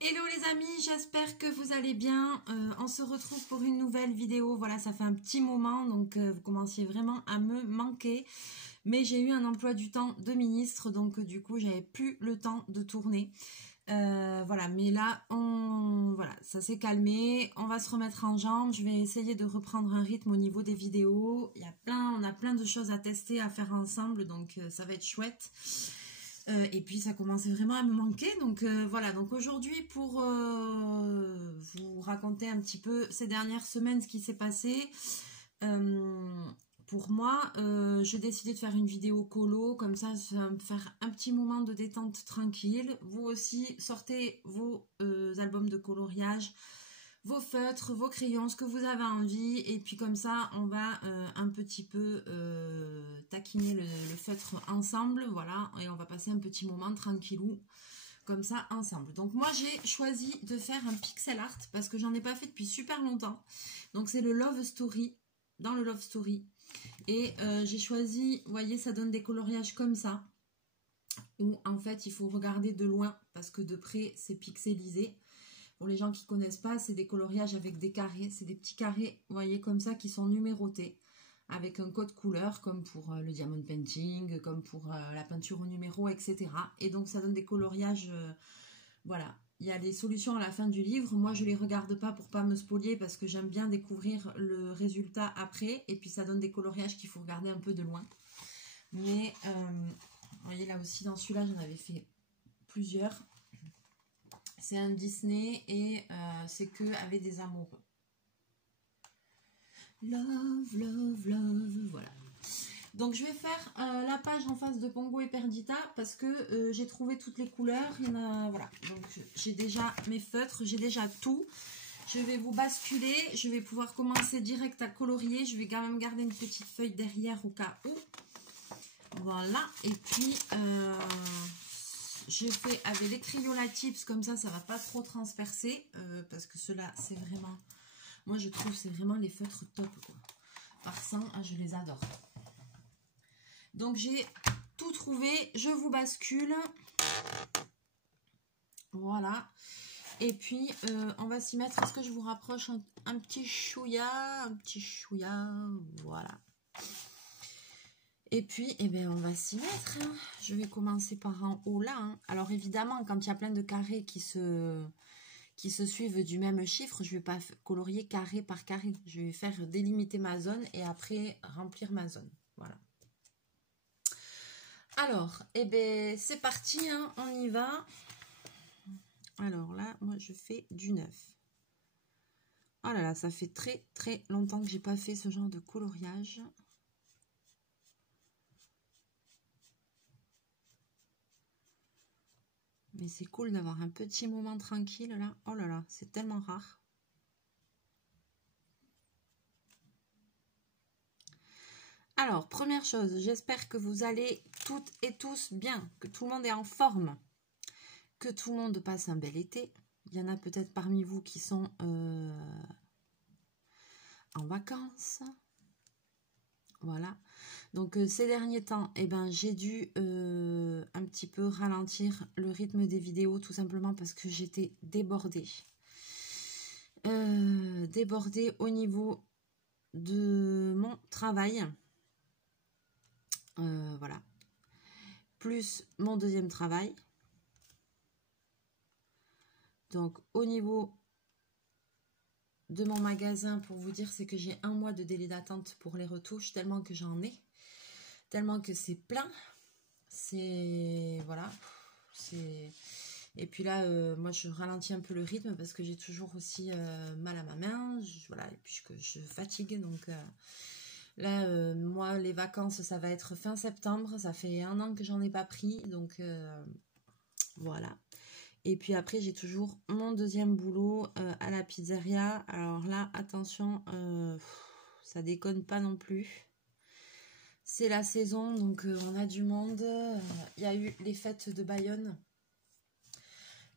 Hello les amis, j'espère que vous allez bien. On se retrouve pour une nouvelle vidéo. Voilà, ça fait un petit moment, donc vous commenciez vraiment à me manquer. Mais j'ai eu un emploi du temps de ministre, donc du coup, j'avais plus le temps de tourner. Voilà, mais là, voilà, ça s'est calmé. On va se remettre en jambes. Je vais essayer de reprendre un rythme au niveau des vidéos. On a plein de choses à tester, à faire ensemble, donc ça va être chouette. Et puis ça commençait vraiment à me manquer, donc voilà, donc aujourd'hui pour vous raconter un petit peu ces dernières semaines ce qui s'est passé, pour moi j'ai décidé de faire une vidéo colo, comme ça va me faire un petit moment de détente tranquille. Vous aussi sortez vos albums de coloriage, vos feutres, vos crayons, ce que vous avez envie, et puis comme ça on va un petit peu taquiner le feutre ensemble, voilà, et on va passer un petit moment tranquillou comme ça ensemble. Donc moi j'ai choisi de faire un pixel art parce que j'en ai pas fait depuis super longtemps, donc c'est le Love Story, dans le Love Story, et j'ai choisi, vous voyez, ça donne des coloriages comme ça, où en fait il faut regarder de loin parce que de près c'est pixelisé. Pour les gens qui ne connaissent pas, c'est des coloriages avec des carrés. C'est des petits carrés, vous voyez, comme ça, qui sont numérotés, avec un code couleur, comme pour le diamond painting, comme pour la peinture au numéro, etc. Et donc, ça donne des coloriages, voilà. Il y a des solutions à la fin du livre. Moi, je ne les regarde pas pour ne pas me spolier, parce que j'aime bien découvrir le résultat après. Et puis, ça donne des coloriages qu'il faut regarder un peu de loin. Mais, vous voyez, là aussi, dans celui-là, j'en avais fait plusieurs. C'est un Disney et c'est que avec des amoureux. Love, love, love, voilà. Donc je vais faire la page en face de Pongo et Perdita parce que j'ai trouvé toutes les couleurs. Il y en a, voilà. Donc j'ai déjà mes feutres, j'ai déjà tout. Je vais vous basculer, je vais pouvoir commencer direct à colorier. Je vais quand même garder une petite feuille derrière au cas où. Voilà, et puis je fais avec les Crayola Tips, comme ça va pas trop transpercer, parce que ceux-là, c'est vraiment, moi je trouve c'est vraiment les feutres top, quoi. Par 100, je les adore. Donc j'ai tout trouvé, je vous bascule. Voilà. Et puis on va s'y mettre. Est-ce que je vous rapproche un petit chouïa, voilà. Et puis, eh bien, on va s'y mettre, hein. Je vais commencer par en haut là, hein. Alors évidemment, quand il y a plein de carrés qui se suivent du même chiffre, je ne vais pas colorier carré par carré. Je vais faire délimiter ma zone et après remplir ma zone. Voilà. Alors, eh bien, c'est parti, hein, on y va. Alors là, moi, je fais du 9. Oh là là, ça fait très très longtemps que j'ai pas fait ce genre de coloriage. Mais c'est cool d'avoir un petit moment tranquille là. Oh là là, c'est tellement rare. Alors, première chose, j'espère que vous allez toutes et tous bien, que tout le monde est en forme, que tout le monde passe un bel été. Il y en a peut-être parmi vous qui sont en vacances. Voilà. Donc, ces derniers temps, eh ben, j'ai dû un petit peu ralentir le rythme des vidéos, tout simplement parce que j'étais débordée. Débordée au niveau de mon travail. Voilà. Plus mon deuxième travail. Donc, au niveau de mon magasin, pour vous dire, c'est que j'ai 1 mois de délai d'attente pour les retouches, tellement que j'en ai, tellement que c'est plein. C'est, voilà, c'est... Et puis là, moi, je ralentis un peu le rythme parce que j'ai toujours aussi mal à ma main, voilà, et puis que je fatigue, donc... Là, moi, les vacances, ça va être fin septembre. Ça fait 1 an que j'en ai pas pris. Donc, voilà. Et puis après, j'ai toujours mon deuxième boulot à la pizzeria. Alors là, attention, ça déconne pas non plus. C'est la saison, donc on a du monde. Il y a eu les fêtes de Bayonne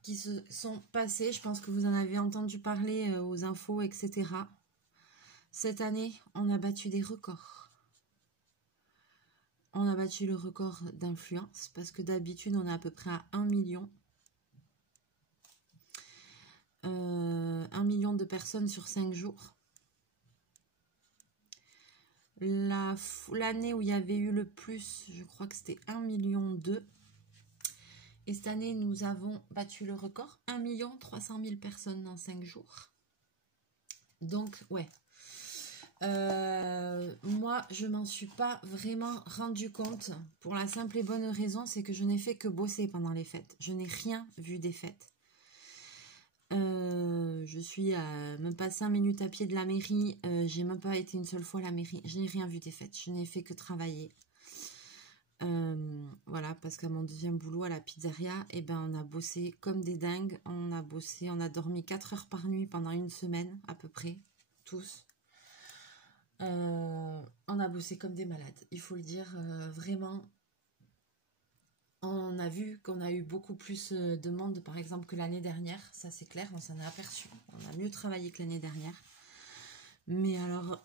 qui se sont passées. Je pense que vous en avez entendu parler aux infos, etc. Cette année, on a battu des records. On a battu le record d'influence parce que d'habitude, on est à peu près à 1 million. de personnes sur 5 jours. L'année où il y avait eu le plus, je crois que c'était 1,2 million. Et cette année, nous avons battu le record, 1 300 000 personnes en 5 jours. Donc, ouais. Moi, je m'en suis pas vraiment rendu compte pour la simple et bonne raison, c'est que je n'ai fait que bosser pendant les fêtes. Je n'ai rien vu des fêtes. Je suis à même pas 5 minutes à pied de la mairie. J'ai même pas été une seule fois à la mairie. Je n'ai rien vu des fêtes. Je n'ai fait que travailler. Voilà, parce qu'à mon deuxième boulot à la pizzeria, eh ben, on a bossé comme des dingues. On a bossé, on a dormi 4 heures par nuit pendant une semaine à peu près, tous. On a bossé comme des malades, il faut le dire, vraiment. On a vu qu'on a eu beaucoup plus de monde, par exemple, que l'année dernière. Ça, c'est clair, on s'en est aperçu. On a mieux travaillé que l'année dernière. Mais alors,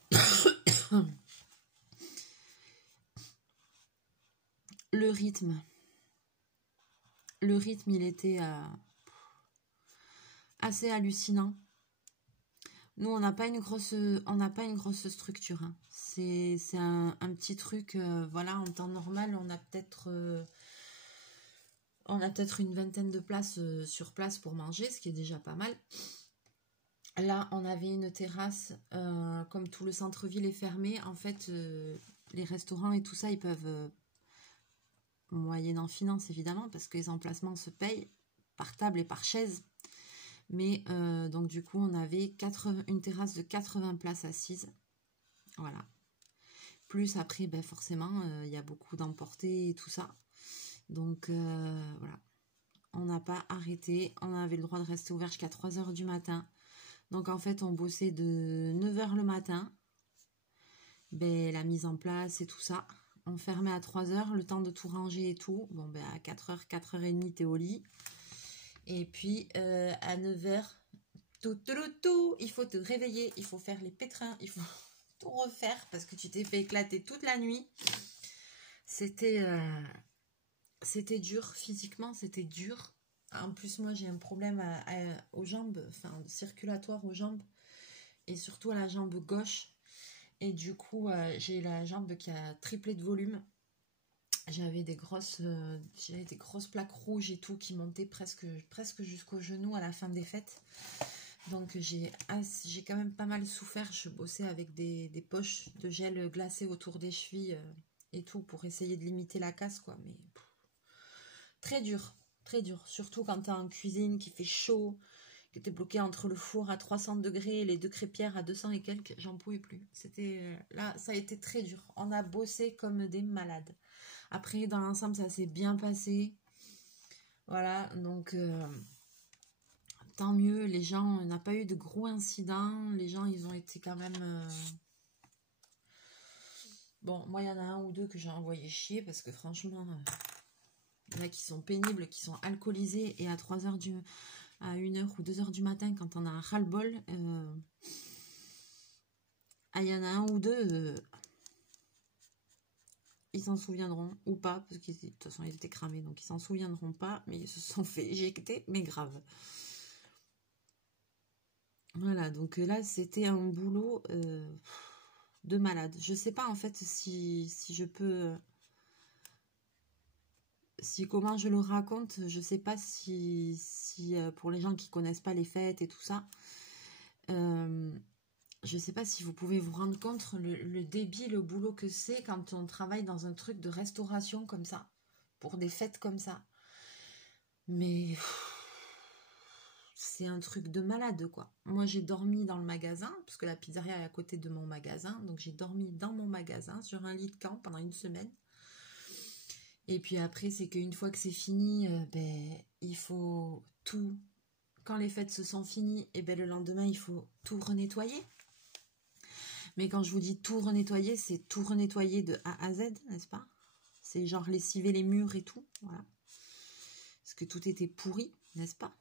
le rythme, il était assez hallucinant. Nous, on n'a pas une grosse structure. Hein. C'est un petit truc, voilà, en temps normal, on a peut-être une vingtaine de places sur place pour manger, ce qui est déjà pas mal. Là, on avait une terrasse, comme tout le centre-ville est fermé, en fait, les restaurants et tout ça, ils peuvent, moyennant finance évidemment, parce que les emplacements se payent par table et par chaise. Mais donc du coup, on avait une terrasse de 80 places assises. Voilà. Plus après, ben, forcément, il y a beaucoup d'emportés et tout ça. Donc voilà. On n'a pas arrêté. On avait le droit de rester ouvert jusqu'à 3 heures du matin. Donc en fait, on bossait de 9 heures le matin. Ben, la mise en place et tout ça. On fermait à 3 heures, le temps de tout ranger et tout. Bon, ben à 4 heures, 4h30, t'es au lit. Et puis, à 9 heures, il faut te réveiller, il faut faire les pétrins, il faut tout refaire parce que tu t'es fait éclater toute la nuit. C'était dur, physiquement, c'était dur. En plus, moi, j'ai un problème aux jambes, enfin, circulatoire aux jambes et surtout à la jambe gauche. Et du coup, j'ai la jambe qui a triplé de volume. J'avais des grosses plaques rouges et tout qui montaient presque jusqu'au genou à la fin des fêtes. Donc j'ai quand même pas mal souffert. Je bossais avec des poches de gel glacé autour des chevilles et tout pour essayer de limiter la casse, quoi. Mais très dur, très dur. Surtout quand t'es en cuisine, qui fait chaud, que t'es bloqué entre le four à 300 degrés et les 2 crêpières à 200 et quelques. J'en pouvais plus. C'était là, ça a été très dur. On a bossé comme des malades. Après, dans l'ensemble, ça s'est bien passé. Voilà, donc tant mieux. Les gens, on n'a pas eu de gros incidents. Les gens, ils ont été quand même... Bon, moi, il y en a un ou deux que j'ai envoyé chier parce que franchement, il y en a qui sont pénibles, qui sont alcoolisés et à 3h à 1h ou 2h du matin, quand on a un ras-le-bol, il y en a un ou deux... ils s'en souviendront ou pas, parce que de toute façon ils étaient cramés, donc ils s'en souviendront pas, mais ils se sont fait éjecter, mais grave. Voilà, donc là c'était un boulot de malade. Je sais pas en fait si je peux... comment je le raconte, je sais pas si pour les gens qui connaissent pas les fêtes et tout ça, je sais pas si vous pouvez vous rendre compte le débit, le boulot que c'est quand on travaille dans un truc de restauration comme ça, pour des fêtes comme ça. Mais c'est un truc de malade, quoi. Moi, j'ai dormi dans le magasin, parce que la pizzeria est à côté de mon magasin, donc j'ai dormi dans mon magasin sur un lit de camp pendant une semaine. Et puis après, c'est qu'une fois que c'est fini, il faut tout... Quand les fêtes se sont finies, et le lendemain, il faut tout renettoyer. Mais quand je vous dis tout renettoyer, c'est tout renettoyer de A à Z, n'est-ce pas? C'est genre lessiver les murs et tout, voilà. Parce que tout était pourri, n'est-ce pas?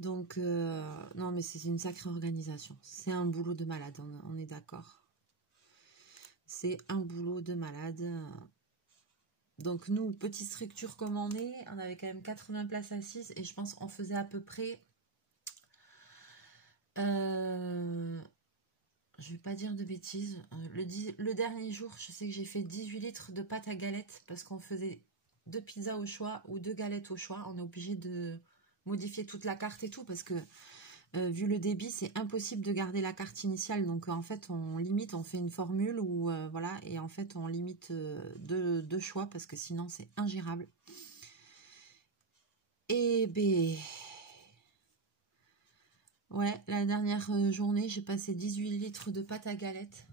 Donc, non, mais c'est une sacrée organisation. C'est un boulot de malade, on est d'accord. C'est un boulot de malade. Donc nous, petite structure comme on est, on avait quand même 80 places assises et je pense qu'on faisait à peu près, je vais pas dire de bêtises, le dernier jour, je sais que j'ai fait 18 litres de pâte à galette parce qu'on faisait 2 pizzas au choix ou 2 galettes au choix. On est obligé de modifier toute la carte et tout parce que vu le débit, c'est impossible de garder la carte initiale. Donc en fait, on limite, on fait une formule où voilà, et en fait, on limite deux choix parce que sinon, c'est ingérable. Et ben ouais, la dernière journée, j'ai passé 18 litres de pâte à galette.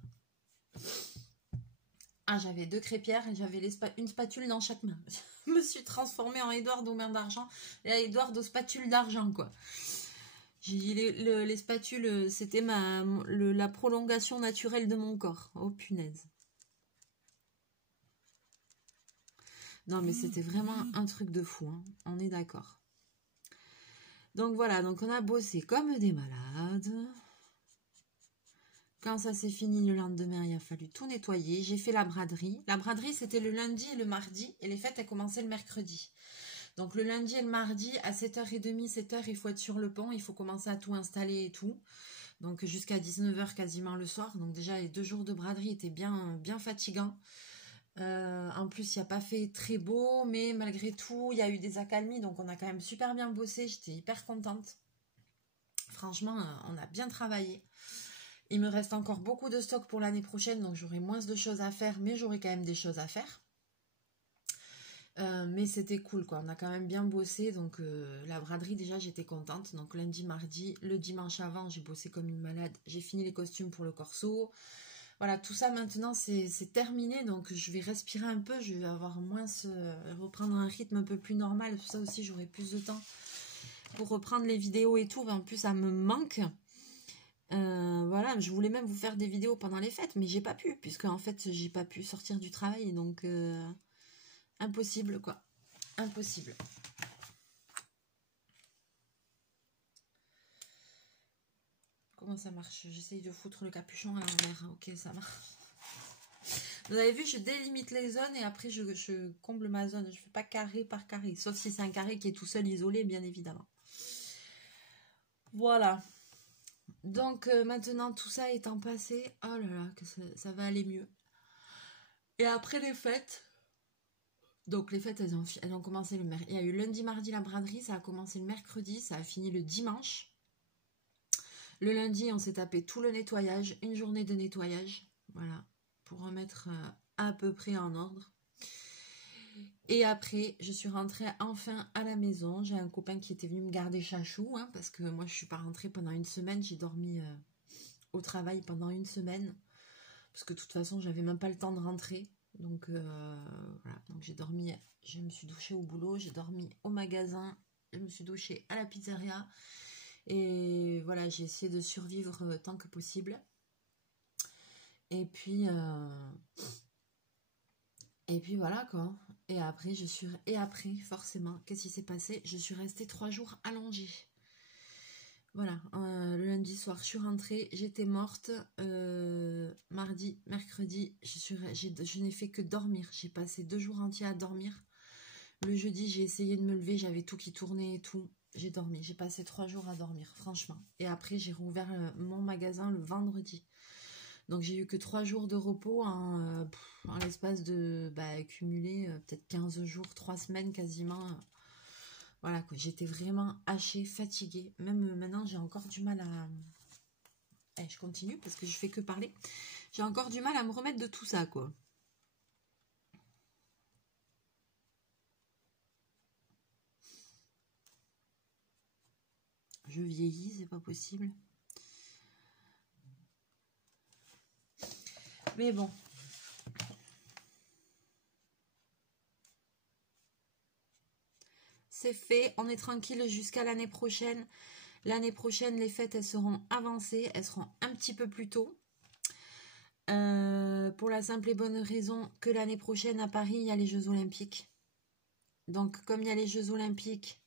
Ah, j'avais 2 crêpières et j'avais une spatule dans chaque main. Je me suis transformée en Édouard aux mains d'argent et Édouard aux spatules d'argent, quoi. J'ai dit les spatules, c'était la prolongation naturelle de mon corps. Oh punaise. Non mais c'était vraiment un truc de fou, hein. On est d'accord. Donc voilà, donc on a bossé comme des malades. Quand ça s'est fini le lendemain, il a fallu tout nettoyer. J'ai fait la braderie. La braderie, c'était le lundi et le mardi. Et les fêtes, elles commençaient le mercredi. Donc le lundi et le mardi, à 7h30, 7h, il faut être sur le pont. Il faut commencer à tout installer et tout. Donc jusqu'à 19h quasiment le soir. Donc déjà, les 2 jours de braderie étaient bien, bien fatigants. En plus, il n'y a pas fait très beau. Mais malgré tout, il y a eu des accalmies. Donc on a quand même super bien bossé. J'étais hyper contente. Franchement, on a bien travaillé. Il me reste encore beaucoup de stock pour l'année prochaine, donc j'aurai moins de choses à faire, mais j'aurai quand même des choses à faire. Mais c'était cool, quoi. On a quand même bien bossé, donc la braderie, déjà, j'étais contente. Donc lundi, mardi, le dimanche avant, j'ai bossé comme une malade. J'ai fini les costumes pour le corso. Voilà, tout ça maintenant, c'est terminé, donc je vais respirer un peu. Je vais avoir reprendre un rythme un peu plus normal. Tout ça aussi, j'aurai plus de temps pour reprendre les vidéos et tout. En plus, ça me manque. Voilà, je voulais même vous faire des vidéos pendant les fêtes, mais j'ai pas pu, puisque en fait j'ai pas pu sortir du travail, donc impossible quoi, impossible. Comment ça marche? J'essaye de foutre le capuchon à l'envers, ok ça marche. Vous avez vu, je délimite les zones et après je comble ma zone, je fais pas carré par carré, sauf si c'est un carré qui est tout seul isolé, bien évidemment. Voilà. Donc maintenant tout ça étant passé, oh là là, que ça va aller mieux. Et après les fêtes, donc les fêtes elles ont commencé le mercredi. Il y a eu lundi, mardi la braderie, ça a commencé le mercredi, ça a fini le dimanche. Le lundi on s'est tapé tout le nettoyage, une journée de nettoyage, voilà, pour remettre à peu près en ordre. Et après je suis rentrée enfin à la maison. J'ai un copain qui était venu me garder chachou, hein, parce que moi je suis pas rentrée pendant une semaine, j'ai dormi au travail pendant une semaine. Parce que de toute façon, j'avais même pas le temps de rentrer. Donc voilà, donc j'ai dormi, je me suis douchée au boulot, j'ai dormi au magasin, je me suis douchée à la pizzeria. Et voilà, j'ai essayé de survivre tant que possible. Et puis voilà quoi. Et après, forcément, qu'est-ce qui s'est passé? Je suis restée 3 jours allongée. Voilà, le lundi soir, je suis rentrée, j'étais morte. Mardi, mercredi, je n'ai fait que dormir. J'ai passé 2 jours entiers à dormir. Le jeudi, j'ai essayé de me lever, j'avais tout qui tournait et tout. J'ai dormi, j'ai passé 3 jours à dormir, franchement. Et après, j'ai rouvert mon magasin le vendredi. Donc, j'ai eu que 3 jours de repos en l'espace de cumulé peut-être 15 jours, 3 semaines quasiment. Voilà, quoi. J'étais vraiment hachée, fatiguée. Même maintenant, j'ai encore du mal à... je continue parce que je fais que parler. J'ai encore du mal à me remettre de tout ça, quoi. Je vieillis, c'est pas possible. Mais bon. C'est fait, on est tranquille jusqu'à l'année prochaine. L'année prochaine, les fêtes, elles seront avancées, elles seront un petit peu plus tôt. Pour la simple et bonne raison que l'année prochaine, à Paris, il y a les Jeux Olympiques. Donc, comme il y a les Jeux Olympiques,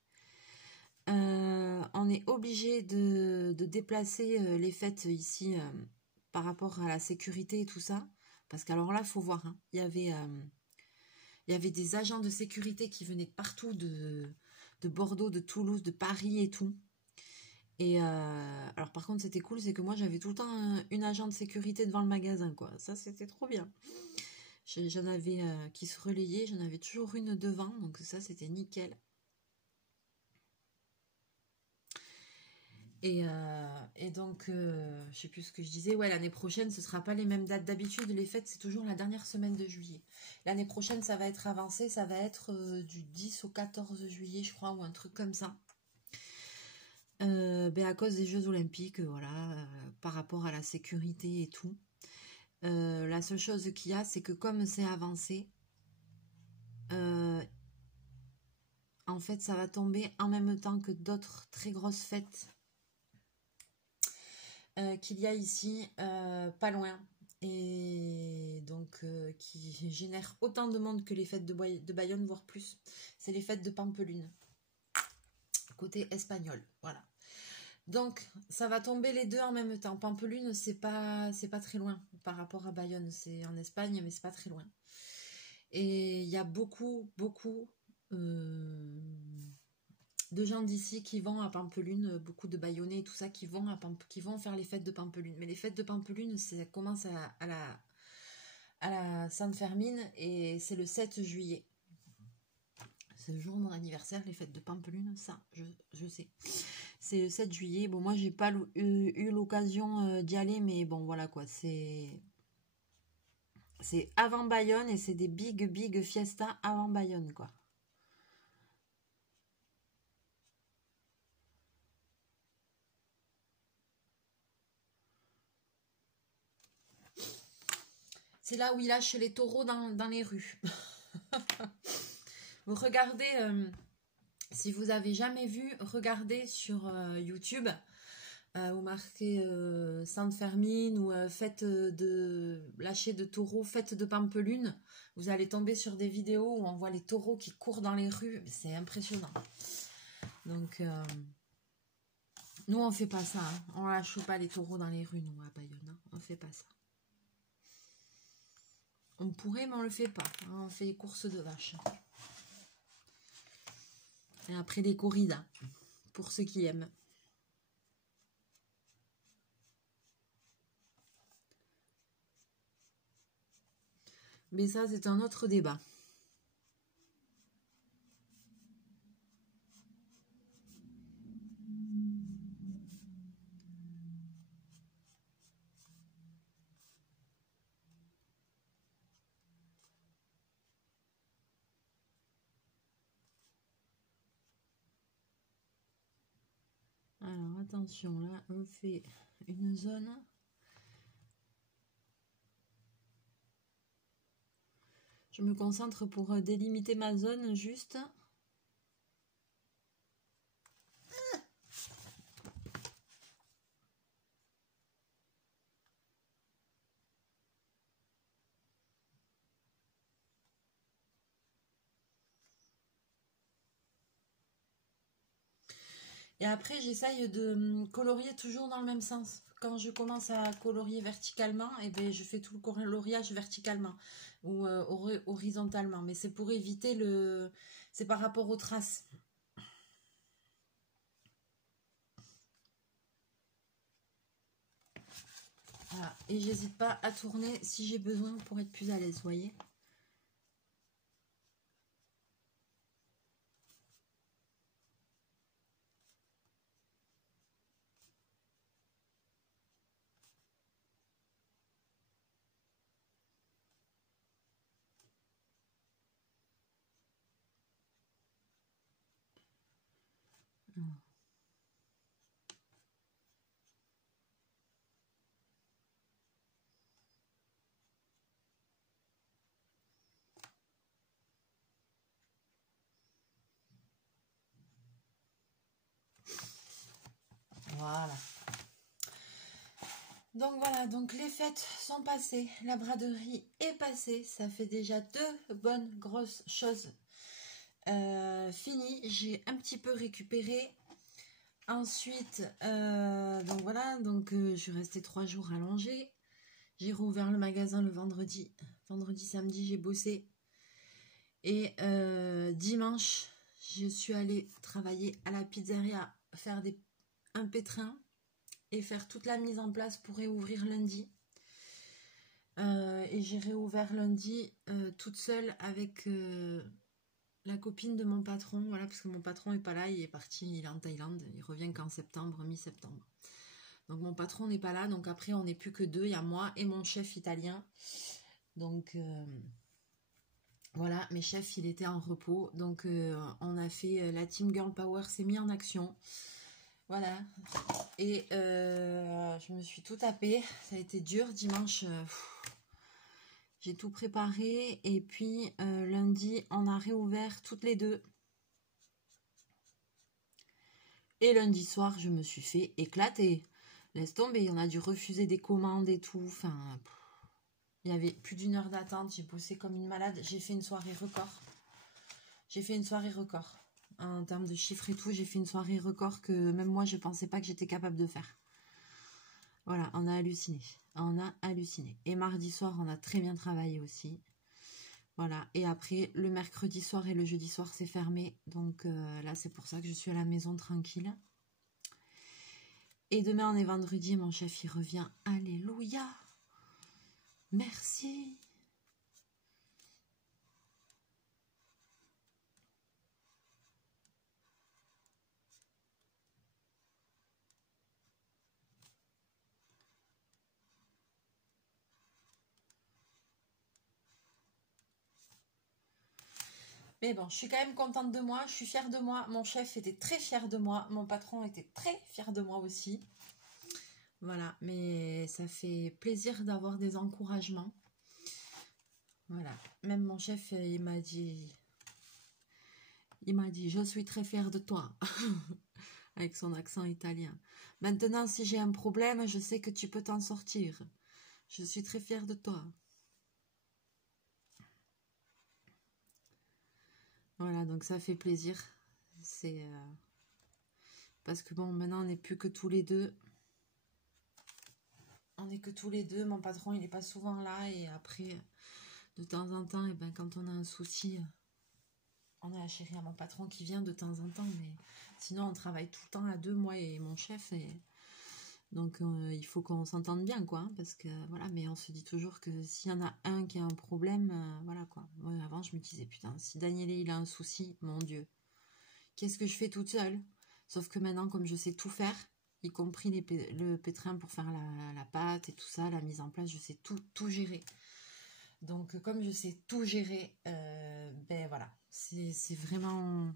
on est obligé de déplacer les fêtes ici par rapport à la sécurité et tout ça. Parce qu'alors là, il faut voir, hein, il y avait Il y avait des agents de sécurité qui venaient de partout, de Bordeaux, de Toulouse, de Paris et tout. Et alors par contre, c'était cool, c'est que moi, j'avais tout le temps une agent de sécurité devant le magasin, quoi. Ça, c'était trop bien. J'en avais qui se relayaient, j'en avais toujours une devant, donc ça, c'était nickel. Et donc, je sais plus ce que je disais. Ouais, l'année prochaine, ce sera pas les mêmes dates. D'habitude, les fêtes, c'est toujours la dernière semaine de juillet. L'année prochaine, ça va être avancé. Ça va être du 10 au 14 juillet, je crois, ou un truc comme ça. Ben à cause des Jeux Olympiques, voilà, par rapport à la sécurité et tout. La seule chose qu'il y a, c'est que comme c'est avancé, en fait, ça va tomber en même temps que d'autres très grosses fêtes qu'il y a ici, pas loin, et donc qui génèrent autant de monde que les fêtes de Bayonne, voire plus. C'est les fêtes de Pampelune, côté espagnol, voilà. Donc, ça va tomber les deux en même temps. Pampelune, c'est pas très loin par rapport à Bayonne. C'est en Espagne, mais c'est pas très loin. Et il y a beaucoup de gens d'ici qui vont à Pampelune, beaucoup de Bayonnais et tout ça, qui vont faire les fêtes de Pampelune. Mais les fêtes de Pampelune, ça commence à la Sainte-Fermine et c'est le 7 juillet. C'est le jour de mon anniversaire, les fêtes de Pampelune, ça, je sais. C'est le 7 juillet. Bon, moi, j'ai pas eu l'occasion d'y aller, mais bon, voilà quoi. C'est avant Bayonne et c'est des big fiestas avant Bayonne, quoi. C'est là où ils lâchent les taureaux dans les rues. Vous regardez, si vous avez jamais vu, regardez sur YouTube. Vous marquez Sainte-Fermine ou fête de lâcher de taureaux, fête de Pampelune. Vous allez tomber sur des vidéos où on voit les taureaux qui courent dans les rues. C'est impressionnant. Donc, nous, on fait pas ça. Hein. On lâche pas les taureaux dans les rues, nous, à Bayonne. Hein. On fait pas ça. On pourrait, mais on le fait pas. Hein. On fait les courses de vaches. Et après, des corridas, pour ceux qui aiment. Mais ça, c'est un autre débat. Alors, attention, là, on fait une zone. Je me concentre pour délimiter ma zone, juste. Et après, j'essaye de colorier toujours dans le même sens. Quand je commence à colorier verticalement, et ben, je fais tout le coloriage verticalement ou horizontalement. Mais c'est pour éviter le... C'est par rapport aux traces. Voilà. Et j'hésite pas à tourner si j'ai besoin pour être plus à l'aise, vous voyez. Voilà. Donc voilà, donc les fêtes sont passées, la braderie est passée, ça fait déjà 2 bonnes grosses choses finies. J'ai un petit peu récupéré. Ensuite, donc voilà, donc je suis restée 3 jours allongée. J'ai rouvert le magasin le vendredi. Vendredi, samedi, j'ai bossé. Et dimanche, je suis allée travailler à la pizzeria, faire un pétrin et faire toute la mise en place pour réouvrir lundi. Et j'ai réouvert lundi toute seule avec la copine de mon patron, voilà, parce que mon patron est pas là, il est parti, il est en Thaïlande, il revient qu'en septembre, mi-septembre. Donc mon patron n'est pas là, donc après on n'est plus que deux, il y a moi et mon chef italien. Donc voilà, mes chefs, il était en repos, donc on a fait, la Team Girl Power s'est mis en action. Voilà, et je me suis tout tapé, ça a été dur dimanche. J'ai tout préparé et puis lundi, on a réouvert toutes les deux. Et lundi soir, je me suis fait éclater. Laisse tomber, on a dû refuser des commandes et tout. Enfin, il y avait plus d'1 heure d'attente. J'ai bossé comme une malade. J'ai fait une soirée record. En termes de chiffres et tout, j'ai fait une soirée record que même moi, je ne pensais pas que j'étais capable de faire. Voilà, on a halluciné. Et mardi soir, on a très bien travaillé aussi. Voilà, et après, le mercredi soir et le jeudi soir, c'est fermé. Donc là, c'est pour ça que je suis à la maison tranquille. Et demain, on est vendredi, mon chef, il revient. Alléluia! Merci! Mais bon, je suis quand même contente de moi, je suis fière de moi. Mon chef était très fier de moi, mon patron était très fier de moi aussi. Voilà, mais ça fait plaisir d'avoir des encouragements. Voilà, même mon chef, il m'a dit, je suis très fière de toi, avec son accent italien. Maintenant, si j'ai un problème, je sais que tu peux t'en sortir. Je suis très fière de toi. Voilà, donc ça fait plaisir. C'est parce que bon, maintenant on n'est plus que tous les deux. On n'est que tous les deux. Mon patron, il n'est pas souvent là. Et après, de temps en temps, et ben, quand on a un souci, on a la chérie à mon patron qui vient de temps en temps. Mais sinon, on travaille tout le temps à deux, moi et mon chef. Et donc, il faut qu'on s'entende bien, quoi. Parce que voilà, mais on se dit toujours que s'il y en a un qui a un problème, voilà quoi. Moi, avant, je me disais, putain, si Danielé, il a un souci, mon Dieu, qu'est-ce que je fais toute seule? Sauf que maintenant, comme je sais tout faire, y compris le pétrin pour faire la pâte et tout ça, la mise en place, je sais tout gérer. Donc, comme je sais tout gérer, ben voilà, c'est vraiment...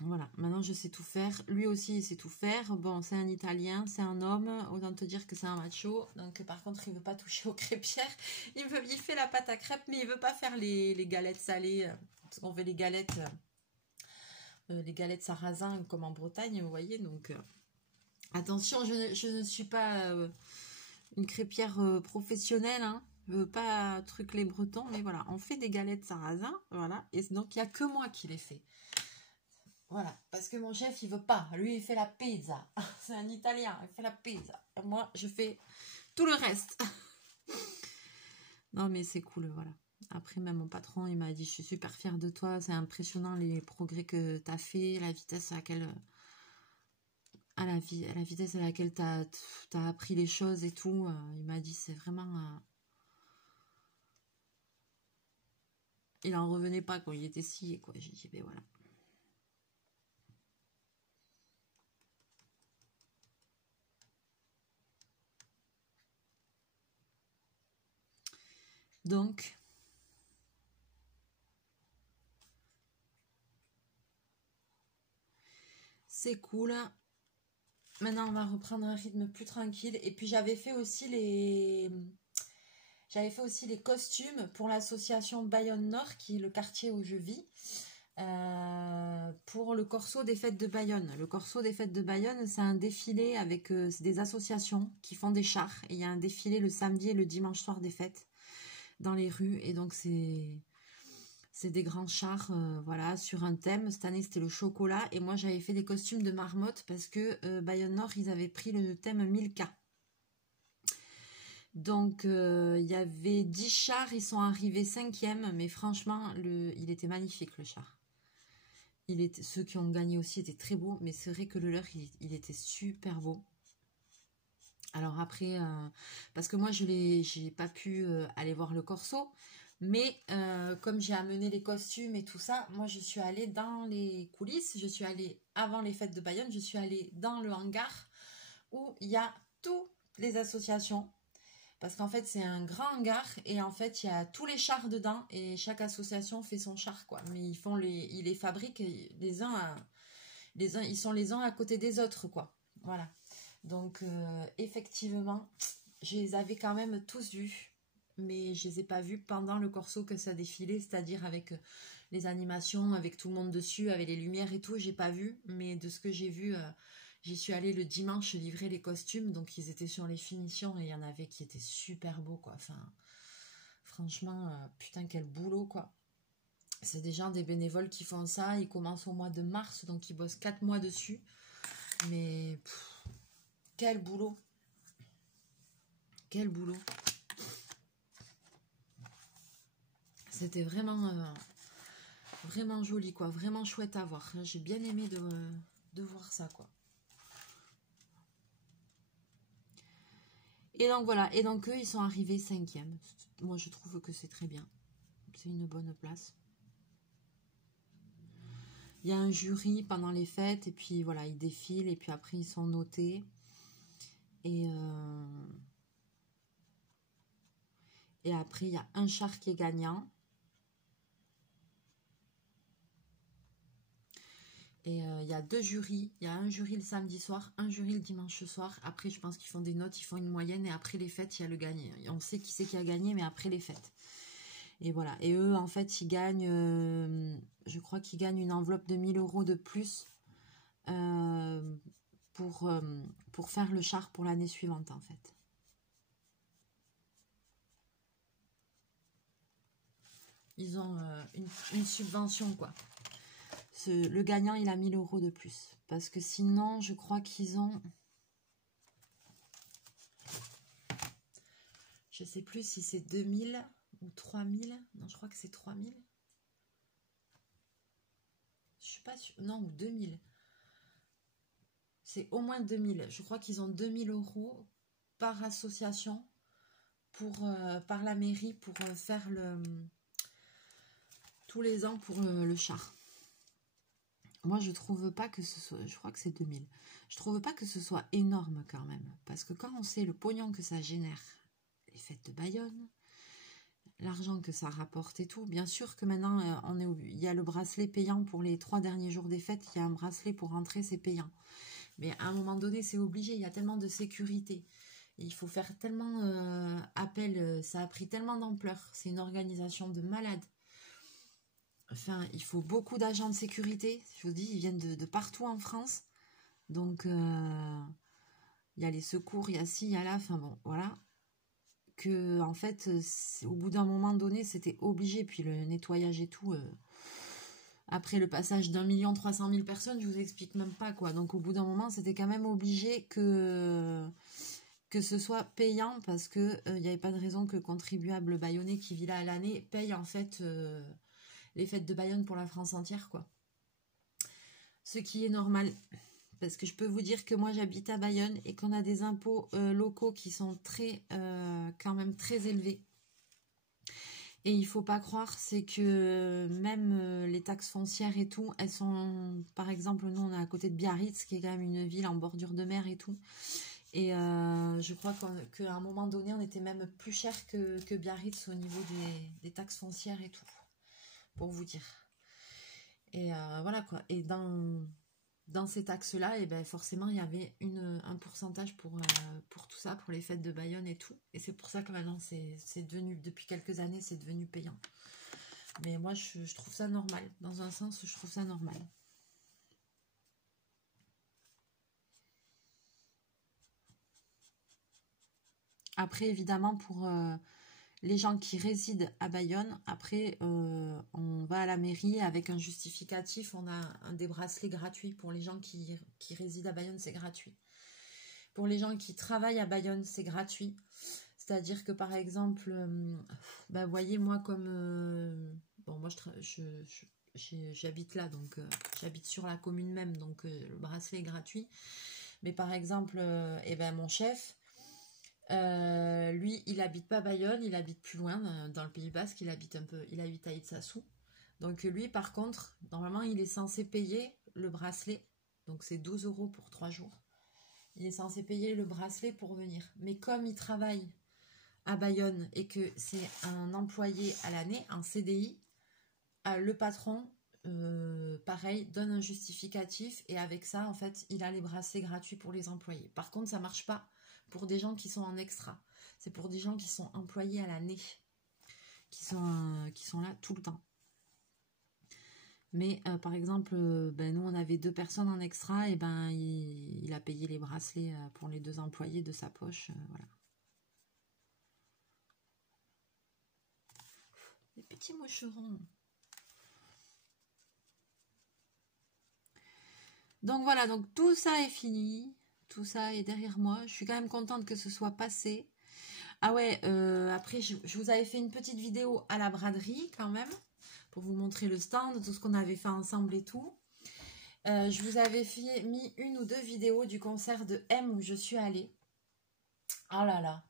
Voilà, maintenant je sais tout faire. Lui aussi, il sait tout faire. Bon, c'est un Italien, c'est un homme. Autant te dire que c'est un macho. Donc, par contre, il veut pas toucher aux crêpières. Il fait la pâte à crêpes, mais il veut pas faire les galettes salées. Parce qu'on fait les galettes sarrasin comme en Bretagne, vous voyez. Donc, attention, je ne suis pas une crêpière professionnelle, hein. Je veux pas truc les Bretons, mais voilà, on fait des galettes sarrasin, voilà. Et donc, il n'y a que moi qui les fais. Voilà, parce que mon chef, il veut pas. Lui, il fait la pizza. C'est un Italien, il fait la pizza. Et moi, je fais tout le reste. Non, mais c'est cool, voilà. Après, même mon patron, il m'a dit, je suis super fière de toi. C'est impressionnant les progrès que tu as fait, la vitesse à laquelle... à la vitesse à laquelle tu as appris les choses et tout. Il m'a dit, c'est vraiment... Il en revenait pas quand il était scié, quoi. J'ai dit, ben voilà. Donc, c'est cool. Maintenant, on va reprendre un rythme plus tranquille. Et puis, j'avais fait aussi les costumes pour l'association Bayonne Nord, qui est le quartier où je vis, pour le Corso des Fêtes de Bayonne. Le Corso des Fêtes de Bayonne, c'est un défilé avec des associations qui font des chars. Et il y a un défilé le samedi et le dimanche soir des fêtes dans les rues. Et donc, c'est des grands chars, voilà, sur un thème. Cette année, c'était le chocolat. Et moi, j'avais fait des costumes de marmotte parce que Bayonne Nord, ils avaient pris le thème Milka. Donc, il y avait 10 chars, ils sont arrivés 5e, mais franchement, il était magnifique, le char. Ceux qui ont gagné aussi étaient très beaux, mais c'est vrai que le leur, il était super beau. Alors après, parce que moi, j'ai pas pu aller voir le corso, mais comme j'ai amené les costumes et tout ça, moi, je suis allée dans les coulisses, je suis allée, avant les fêtes de Bayonne, je suis allée dans le hangar où il y a toutes les associations. Parce qu'en fait, c'est un grand hangar et en fait, il y a tous les chars dedans et chaque association fait son char, quoi. Mais ils les fabriquent ils sont les uns à côté des autres, quoi. Voilà. Donc, effectivement, je les avais quand même tous vus, mais je les ai pas vus pendant le corso que ça défilait, c'est-à-dire avec les animations, avec tout le monde dessus, avec les lumières et tout, j'ai pas vu, mais de ce que j'ai vu, j'y suis allée le dimanche livrer les costumes, donc ils étaient sur les finitions et il y en avait qui étaient super beaux, quoi. Enfin, franchement, putain, quel boulot, quoi. C'est des gens, des bénévoles qui font ça, ils commencent au mois de mars, donc ils bossent 4 mois dessus, mais quel boulot. Quel boulot. C'était vraiment, vraiment joli, quoi. Vraiment chouette à voir. J'ai bien aimé de voir ça, quoi. Et donc voilà. Et donc eux, ils sont arrivés 5e. Moi, je trouve que c'est très bien. C'est une bonne place. Il y a un jury pendant les fêtes. Et puis voilà, ils défilent. Et puis après, ils sont notés. Et après, il y a un char qui est gagnant. Et il y a 2 jurys. Il y a un jury le samedi soir, un jury le dimanche soir. Après, je pense qu'ils font des notes, ils font une moyenne. Et après les fêtes, il y a le gagnant. On sait qui c'est qui a gagné, mais après les fêtes. Et voilà. Et eux, en fait, ils gagnent, je crois qu'ils gagnent une enveloppe de 1000 € de plus pour faire le char pour l'année suivante, en fait. Ils ont une subvention, quoi. Le gagnant, il a 1000 € de plus. Parce que sinon, je crois qu'ils ont... Je sais plus si c'est 2000 ou 3000. Non, je crois que c'est 3000. Je suis pas sûre. Non, ou 2000. C'est au moins 2000. Je crois qu'ils ont 2000 € par association par la mairie pour faire tous les ans pour le char. Moi, je trouve pas que ce soit... Je crois que c'est 2000. Je trouve pas que ce soit énorme quand même. Parce que quand on sait le pognon que ça génère, les fêtes de Bayonne, l'argent que ça rapporte et tout. Bien sûr que maintenant, il y a le bracelet payant pour les 3 derniers jours des fêtes. Il y a un bracelet pour rentrer, c'est payant. Mais à un moment donné, c'est obligé. Il y a tellement de sécurité. Il faut faire tellement appel. Ça a pris tellement d'ampleur. C'est une organisation de malades. Enfin, il faut beaucoup d'agents de sécurité. Je vous dis, ils viennent de partout en France. Donc, il y a les secours, il y a ci, il y a là. Enfin bon, voilà. Que en fait, au bout d'un moment donné, c'était obligé. Puis le nettoyage et tout... Après le passage d'1 300 000 personnes, je vous explique même pas, quoi. Donc au bout d'un moment, c'était quand même obligé que ce soit payant parce que il n'y avait pas de raison que le contribuable bayonnais qui vit là à l'année paye en fait les fêtes de Bayonne pour la France entière, quoi. Ce qui est normal. Parce que je peux vous dire que moi j'habite à Bayonne et qu'on a des impôts locaux qui sont quand même très élevés. Et il faut pas croire, c'est que même les taxes foncières et tout, elles sont, par exemple, nous on est à côté de Biarritz, qui est quand même une ville en bordure de mer et tout. Et je crois qu'à un moment donné, on était même plus cher que Biarritz au niveau des taxes foncières et tout, pour vous dire. Et voilà, quoi. Et dans ces taxes-là, et ben forcément, il y avait un pourcentage pour tout ça, pour les fêtes de Bayonne et tout. Et c'est pour ça que maintenant, c'est devenu, depuis quelques années, c'est devenu payant. Mais moi, je trouve ça normal. Dans un sens, je trouve ça normal. Après, évidemment, pour les gens qui résident à Bayonne, après, on va à la mairie avec un justificatif. On a des bracelets gratuits. Pour les gens qui résident à Bayonne, c'est gratuit. Pour les gens qui travaillent à Bayonne, c'est gratuit. C'est-à-dire que par exemple, bah, voyez, moi comme... bon, moi j'habite là, donc j'habite sur la commune même, donc le bracelet est gratuit. Mais par exemple, eh ben, mon chef, lui, il habite pas Bayonne, il habite plus loin, dans le Pays Basque, il habite à Itsassou. Donc lui, par contre, normalement, il est censé payer le bracelet. Donc c'est 12 € pour 3 jours. Il est censé payer le bracelet pour venir. Mais comme il travaille à Bayonne et que c'est un employé à l'année, un CDI, le patron, pareil, donne un justificatif et avec ça, en fait, il a les bracelets gratuits pour les employés. Par contre, ça marche pas pour des gens qui sont en extra. C'est pour des gens qui sont employés à l'année, qui sont là tout le temps. Mais par exemple, ben, nous on avait 2 personnes en extra et ben il a payé les bracelets pour les 2 employés de sa poche. Voilà. Les petits moucherons. Donc voilà, donc tout ça est fini. Tout ça est derrière moi. Je suis quand même contente que ce soit passé. Ah ouais, après je vous avais fait une petite vidéo à la braderie quand même. Pour vous montrer le stand, tout ce qu'on avait fait ensemble et tout. Je vous avais mis 1 ou 2 vidéos du concert de M où je suis allée. Oh là là.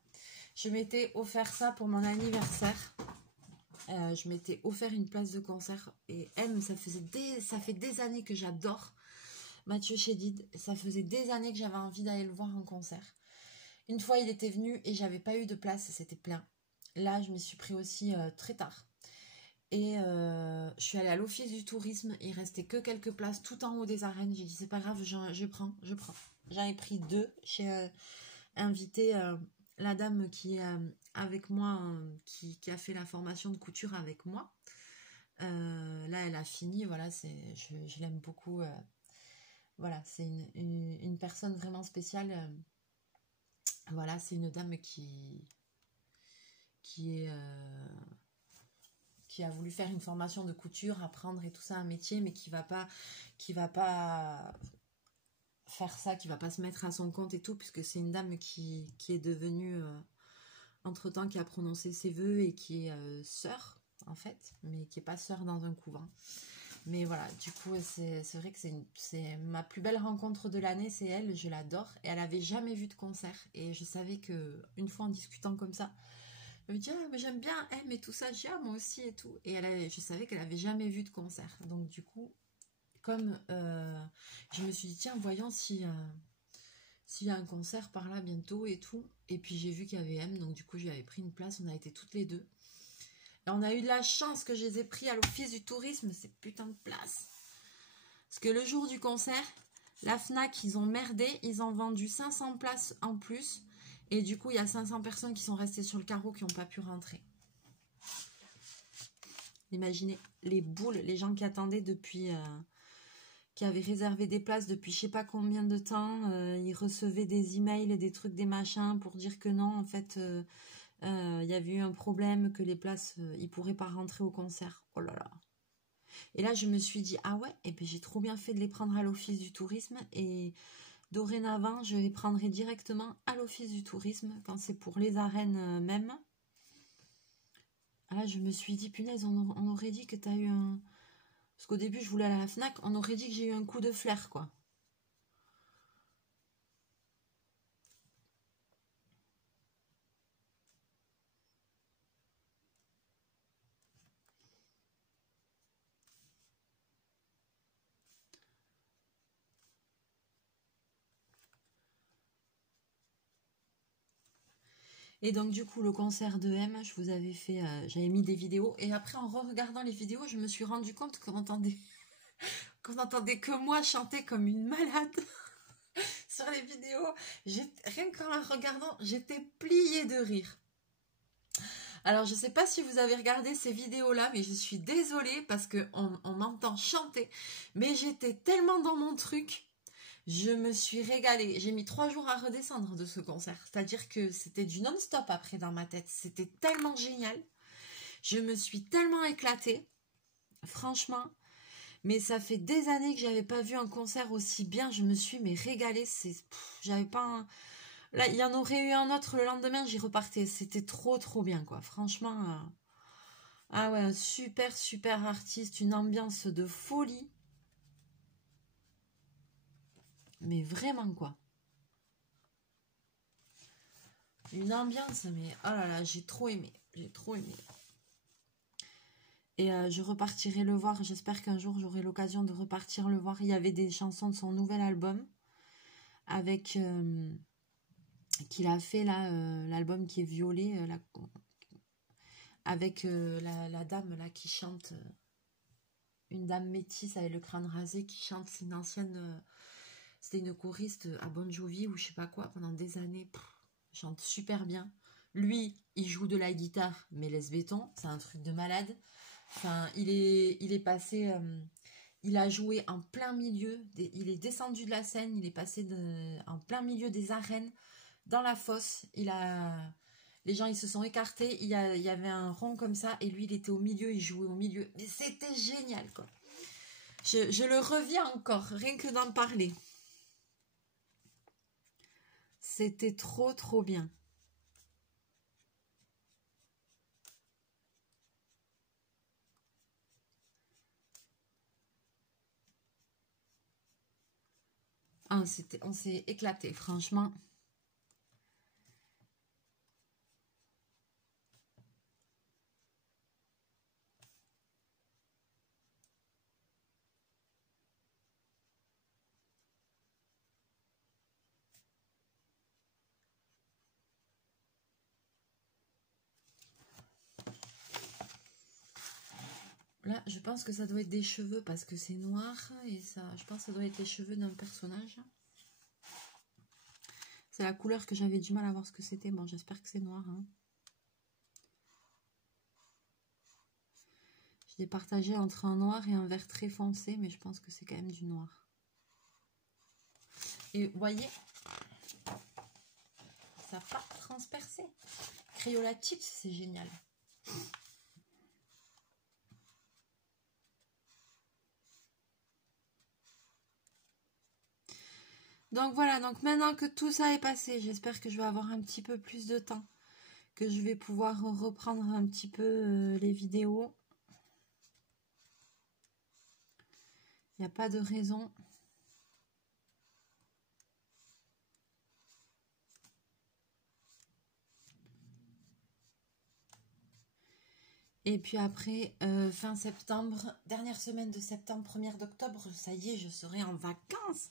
Je m'étais offert ça pour mon anniversaire. Je m'étais offert une place de concert. Et M, ça fait des années que j'adore Mathieu Chédid. Ça faisait des années que j'avais envie d'aller le voir en concert. Une fois, il était venu et j'avais pas eu de place. C'était plein. Là, je m'y suis pris aussi très tard. Et je suis allée à l'office du tourisme. Il restait que quelques places tout en haut des arènes. J'ai dit, c'est pas grave, je prends. J'en ai pris 2. J'ai invité la dame qui est avec moi, qui a fait la formation de couture avec moi. Là, elle a fini. Voilà, je l'aime beaucoup. Voilà, c'est une personne vraiment spéciale. Voilà, c'est une dame qui a voulu faire une formation de couture, apprendre et tout ça, un métier, mais qui va pas faire ça, qui va pas se mettre à son compte et tout, puisque c'est une dame qui est devenue, entre-temps, qui a prononcé ses vœux et qui est sœur, en fait, mais qui est pas sœur dans un couvent. Mais voilà, du coup, c'est vrai que c'est ma plus belle rencontre de l'année, c'est elle, je l'adore. Et elle avait jamais vu de concert. Et je savais que une fois en discutant comme ça, elle me dit, ah, mais j'aime bien M et tout ça, j'ai moi aussi et tout. Et je savais qu'elle avait jamais vu de concert. Donc du coup, comme je me suis dit, tiens, voyons s'il y a un concert par là bientôt et tout. Et puis j'ai vu qu'il y avait M, donc du coup, je lui avais pris une place, on a été toutes les 2. Et on a eu de la chance que je les ai pris à l'office du tourisme, ces putains de places. Parce que le jour du concert, la Fnac, ils ont merdé, ils ont vendu 500 places en plus. Et du coup, il y a 500 personnes qui sont restées sur le carreau qui n'ont pas pu rentrer. Imaginez les boules, les gens qui attendaient depuis... qui avaient réservé des places depuis je sais pas combien de temps. Ils recevaient des emails, des trucs, des machins pour dire que non, en fait... y avait eu un problème, que les places, ils pourraient pas rentrer au concert. Oh là là. Et là, je me suis dit, ah ouais, et puis j'ai trop bien fait de les prendre à l'office du tourisme. Et dorénavant, je les prendrai directement à l'office du tourisme quand c'est pour les arènes même. Ah là, je me suis dit, punaise, on aurait dit que t'as eu un... Parce qu'au début, je voulais aller à la Fnac, on aurait dit que j'ai eu un coup de flair, quoi. Et donc du coup le concert de M, je vous avais fait, j'avais mis des vidéos et après en regardant les vidéos, je me suis rendu compte qu'on entendait que moi chanter comme une malade sur les vidéos. Rien qu'en la regardant, j'étais pliée de rire. Alors je sais pas si vous avez regardé ces vidéos là, mais je suis désolée parce que on m'entend chanter, mais j'étais tellement dans mon truc. Je me suis régalée. J'ai mis 3 jours à redescendre de ce concert. C'est-à-dire que c'était du non-stop après dans ma tête. C'était tellement génial. Je me suis tellement éclatée. Franchement. Mais ça fait des années que j'avais pas vu un concert aussi bien. Je me suis régalée. J'avais pas Là, il y en aurait eu un autre le lendemain, j'y repartais. C'était trop, trop bien, quoi. Franchement, ah ouais, un super, super artiste, une ambiance de folie. Mais vraiment, quoi. Une ambiance, mais oh là là, j'ai trop aimé. J'ai trop aimé. Et je repartirai le voir. J'espère qu'un jour, j'aurai l'occasion de repartir le voir. Il y avait des chansons de son nouvel album avec qu'il a fait là, l'album qui est violet, avec la dame là qui chante, une dame métisse avec le crâne rasé qui chante. C'est une ancienne, c'était une choriste à Bon Jovi ou je sais pas quoi pendant des années. Pff, chante super bien. Lui, il joue de la guitare, mais laisse béton, c'est un truc de malade. Enfin, il est passé, il a joué en plein milieu, il est descendu de la scène, il est passé en plein milieu des arènes, dans la fosse. Les gens ils se sont écartés, il y avait un rond comme ça, et lui il était au milieu, il jouait au milieu. Mais c'était génial, quoi. Je le reviens encore, rien que d'en parler. C'était trop trop bien. Ah, on s'est éclaté, franchement. Là, je pense que ça doit être des cheveux parce que c'est noir et ça, je pense que ça doit être les cheveux d'un personnage. C'est la couleur que j'avais du mal à voir ce que c'était. Bon, j'espère que c'est noir, hein. Je l'ai partagé entre un noir et un vert très foncé, mais je pense que c'est quand même du noir. Et vous voyez, ça n'a pas transpercé. Crayola Tips, c'est génial. Donc voilà, donc maintenant que tout ça est passé, j'espère que je vais avoir un petit peu plus de temps, que je vais pouvoir reprendre un petit peu les vidéos. Il n'y a pas de raison. Et puis après, fin septembre, dernière semaine de septembre, 1er d'octobre, ça y est, je serai en vacances.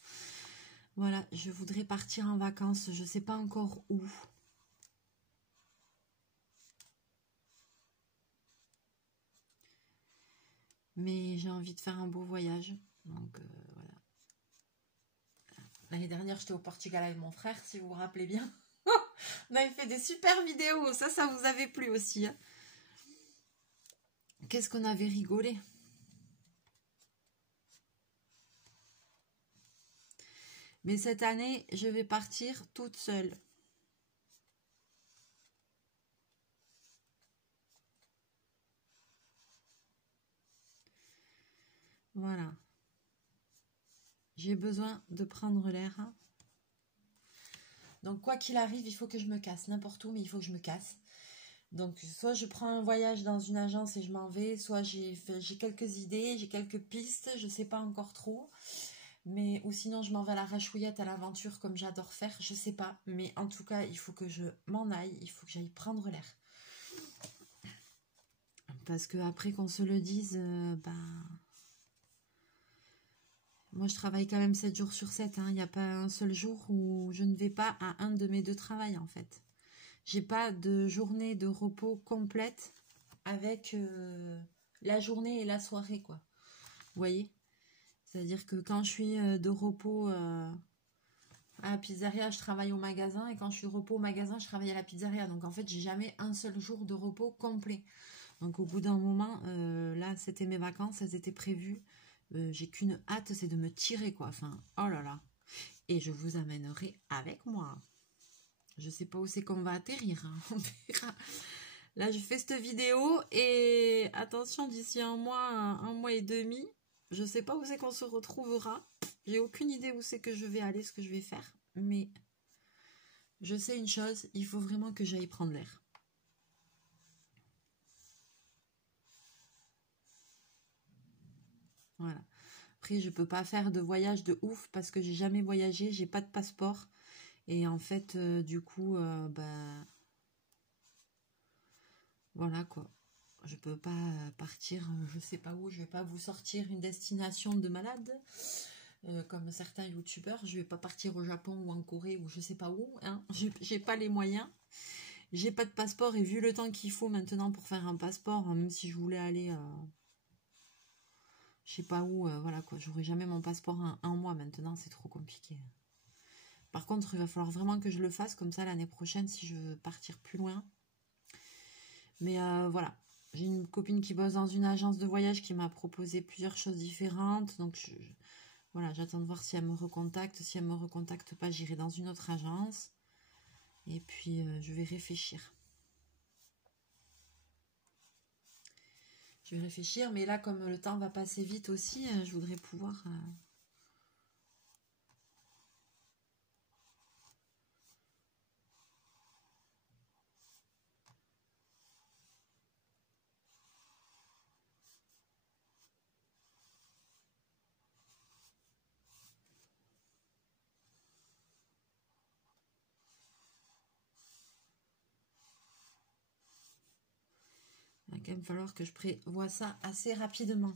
Voilà, je voudrais partir en vacances, je ne sais pas encore où. Mais j'ai envie de faire un beau voyage. Donc voilà. L'année dernière, j'étais au Portugal avec mon frère, si vous vous rappelez bien. On avait fait des super vidéos, ça vous avait plu aussi, hein. Qu'est-ce qu'on avait rigolé. Mais cette année, je vais partir toute seule. Voilà. J'ai besoin de prendre l'air. Donc quoi qu'il arrive, il faut que je me casse. N'importe où, mais il faut que je me casse. Donc soit je prends un voyage dans une agence et je m'en vais, soit j'ai quelques idées, j'ai quelques pistes, je sais pas encore trop. Mais ou sinon je m'en vais à la rachouillette, à l'aventure comme j'adore faire, je sais pas. Mais en tout cas, il faut que je m'en aille, il faut que j'aille prendre l'air. Parce que après qu'on se le dise, moi je travaille quand même 7 jours sur 7. Il n'y a pas un seul jour où je ne vais pas à un de mes deux travails en fait. J'ai pas de journée de repos complète avec la journée et la soirée, quoi. Vous voyez? C'est-à-dire que quand je suis de repos à la pizzeria, je travaille au magasin, et quand je suis repos au magasin, je travaille à la pizzeria. Donc en fait, j'ai jamais un seul jour de repos complet. Donc au bout d'un moment, là, c'était mes vacances, elles étaient prévues. J'ai qu'une hâte, c'est de me tirer, quoi. Enfin, oh là là. Et je vous amènerai avec moi. Je sais pas où c'est qu'on va atterrir, hein. On verra. Là, je fais cette vidéo et attention, d'ici un mois et demi, je sais pas où c'est qu'on se retrouvera. J'ai aucune idée où c'est que je vais aller, ce que je vais faire. Mais je sais une chose, il faut vraiment que j'aille prendre l'air. Voilà. Après, je peux pas faire de voyage de ouf parce que j'ai jamais voyagé, j'ai pas de passeport. Et en fait, du coup, bah, voilà quoi. Je peux pas partir, je sais pas où, je vais pas vous sortir une destination de malade. Comme certains youtubeurs, je vais pas partir au Japon ou en Corée ou je sais pas où, hein. J'ai pas les moyens. J'ai pas de passeport et vu le temps qu'il faut maintenant pour faire un passeport, même si je voulais aller je sais pas où, voilà quoi, j'aurai jamais mon passeport en un mois maintenant, c'est trop compliqué. Par contre, il va falloir vraiment que je le fasse comme ça l'année prochaine si je veux partir plus loin. Mais voilà, j'ai une copine qui bosse dans une agence de voyage qui m'a proposé plusieurs choses différentes. Donc voilà, j'attends de voir si elle me recontacte. Si elle me recontacte pas, j'irai dans une autre agence. Et puis je vais réfléchir. Je vais réfléchir, mais là, comme le temps va passer vite aussi, je voudrais pouvoir... Il va quand même falloir que je prévoie ça assez rapidement.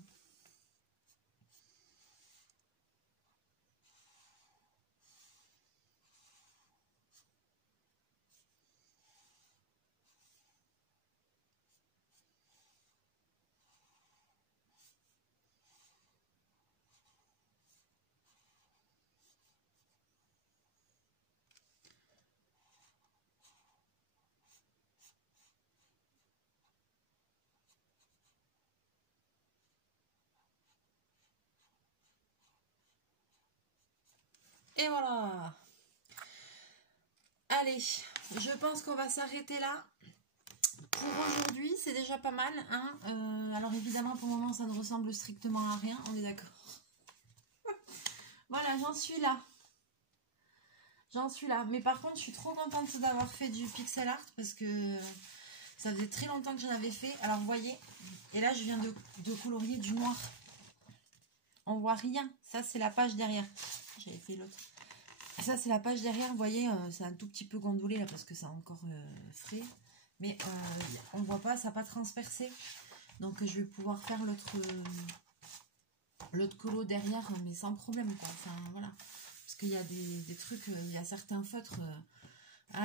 Et voilà. Allez, je pense qu'on va s'arrêter là. Pour aujourd'hui, c'est déjà pas mal. Hein. Alors évidemment, pour le moment, ça ne ressemble strictement à rien. On est d'accord. Voilà, j'en suis là. J'en suis là. Mais par contre, je suis trop contente d'avoir fait du pixel art parce que ça faisait très longtemps que j'en avais fait. Alors, vous voyez, et là, je viens de colorier du noir. On voit rien. Ça, c'est la page derrière. J'avais fait l'autre. Ça, c'est la page derrière. Vous voyez, c'est un tout petit peu gondolé là parce que c'est encore frais. Mais on ne voit pas, ça n'a pas transpercé. Donc, je vais pouvoir faire l'autre colo derrière, mais sans problème, quoi. Enfin, voilà. Parce qu'il y a des trucs, il y a certains feutres...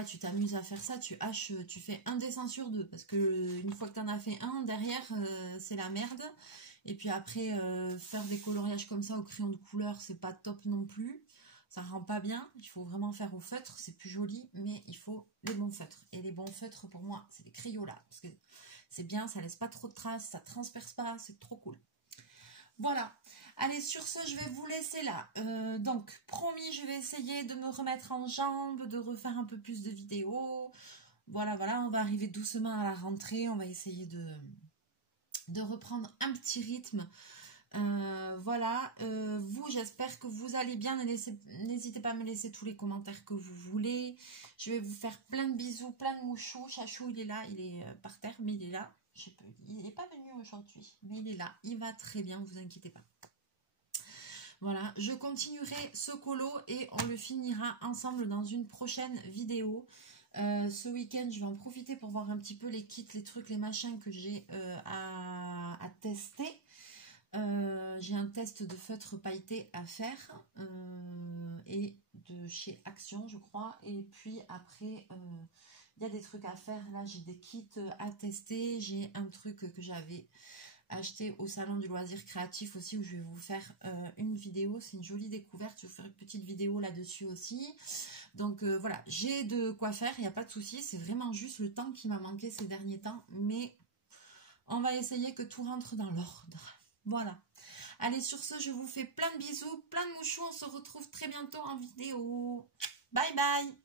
tu t'amuses à faire ça, tu haches, tu fais un dessin sur deux. Parce que une fois que tu en as fait un, derrière, c'est la merde. Et puis après, faire des coloriages comme ça au crayon de couleur, c'est pas top non plus. Ça rend pas bien. Il faut vraiment faire au feutre, c'est plus joli, mais il faut les bons feutres. Et les bons feutres, pour moi, c'est les Crayolas. Parce que c'est bien, ça laisse pas trop de traces, ça transperce pas, c'est trop cool. Voilà. Allez, sur ce, je vais vous laisser là. Donc, promis, je vais essayer de me remettre en jambes, de refaire un peu plus de vidéos. Voilà, voilà, on va arriver doucement à la rentrée. On va essayer de reprendre un petit rythme. Voilà, vous, j'espère que vous allez bien. N'hésitez pas à me laisser tous les commentaires que vous voulez. Je vais vous faire plein de bisous, plein de mouchous. Chachou, il est là, il est par terre, mais il est là. Il n'est pas venu aujourd'hui, mais il est là. Il va très bien, vous inquiétez pas. Voilà, je continuerai ce colo et on le finira ensemble dans une prochaine vidéo. Ce week-end, je vais en profiter pour voir un petit peu les kits, les trucs, les machins que j'ai à tester. J'ai un test de feutre pailleté à faire et de chez Action, je crois. Et puis après, il y a des trucs à faire. Là, j'ai des kits à tester. J'ai un truc que j'avais acheté au salon du loisir créatif aussi où je vais vous faire une vidéo. C'est une jolie découverte. Je vais vous faire une petite vidéo là-dessus aussi. Donc voilà, j'ai de quoi faire. Il n'y a pas de souci. C'est vraiment juste le temps qui m'a manqué ces derniers temps. Mais on va essayer que tout rentre dans l'ordre. Voilà. Allez, sur ce, je vous fais plein de bisous, plein de mouchous. On se retrouve très bientôt en vidéo. Bye bye.